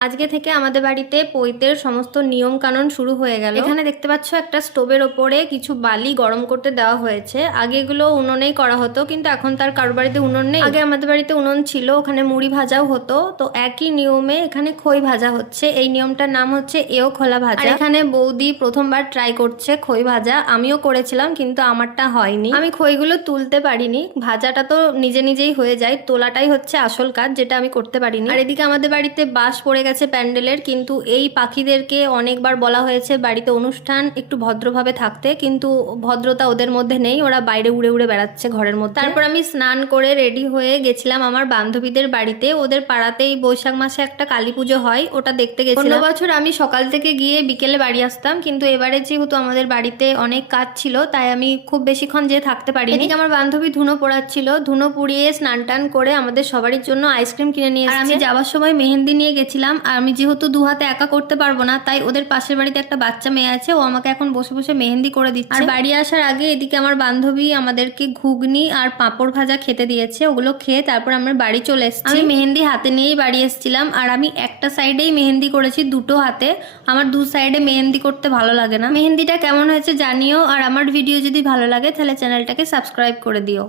আজকে থেকে আমাদের বাড়িতে পৈতের সমস্ত নিয়ম কানুন শুরু হয়ে গেল। এখানে দেখতে পাচ্ছ একটা স্টোভের ওপরে কিছু বালি গরম করতে দেওয়া হয়েছে। আগে এগুলো উনুনেই করা হতো, কিন্তু এখন তার কারোর বাড়িতে উনুন নেই। আগে আমাদের বাড়িতে উনুন ছিল, ওখানে মুড়ি ভাজাও হতো। তো একই নিয়মে এখানে খই ভাজা হচ্ছে। এই নিয়মটার নাম হচ্ছে এও খোলা ভাজা। আর এখানে বৌদি প্রথমবার ট্রাই করছে খই ভাজা। আমিও করেছিলাম, কিন্তু আমারটা হয়নি। আমি খইগুলো তুলতে পারিনি। ভাজাটা তো নিজে নিজেই হয়ে যায়, তোলাটাই হচ্ছে আসল কাজ, যেটা আমি করতে পারিনি। আর এদিকে আমাদের বাড়িতে বাঁশ পড়ে গেছে প্যান্ডেলের, কিন্তু এই পাখিদেরকে অনেকবার বলা হয়েছে বাড়িতে অনুষ্ঠান একটু ভদ্রভাবে থাকতে, কিন্তু ভদ্রতা ওদের মধ্যে নেই। ওরা বাইরে উড়ে উড়ে বেড়াচ্ছে ঘরের মধ্যে। তারপর আমি স্নান করে রেডি হয়ে গেছিলাম আমার বান্ধবীদের বাড়িতে। ওদের পাড়াতেই বৈশাখ মাসে একটা কালী পুজো হয়, ওটা দেখতে গেছিলাম। অন্য বছর আমি সকাল থেকে গিয়ে বিকেলে বাড়ি আসতাম, কিন্তু এবারে যেহেতু আমাদের বাড়িতে অনেক কাজ ছিল, তাই আমি খুব বেশিক্ষণ যেয়ে থাকতে পারিনি। এদিকে আমার বান্ধবী ধুনো পোড়াচ্ছিল। ধুনো পুড়িয়ে স্নান টান করে আমাদের সবারই জন্য আইসক্রিম কিনে নিয়ে এসেছে। আমি যাওয়ার সময় মেহেন্দি নিয়ে গেছিলাম। আর আমি যেহেতু দু হাতে একা করতে পারবো না, তাই ওদের পাশের বাড়িতে একটা বাচ্চা মেয়ে আছে, ও আমাকে এখন বসে বসে মেহেন্দি করে দিচ্ছে। আর বাড়ি আসার আগে এদিকে আমার বান্ধবী আমাদেরকে ঘুগনি আর পাঁপড় ভাজা খেতে দিয়েছে। ওগুলো খেয়ে তারপর আমরা বাড়ি চলে এসেছি। আমি মেহেন্দি হাতে নিয়েই বাড়ি এসেছিলাম। আর আমি একটা সাইডেই মেহেন্দি করেছি, দুটো হাতে। আমার দু সাইডে মেহেন্দি করতে ভালো লাগে না। মেহেন্দিটা কেমন হয়েছে জানিও। আর আমার ভিডিও যদি ভালো লাগে তাহলে চ্যানেলটাকে সাবস্ক্রাইব করে দিও।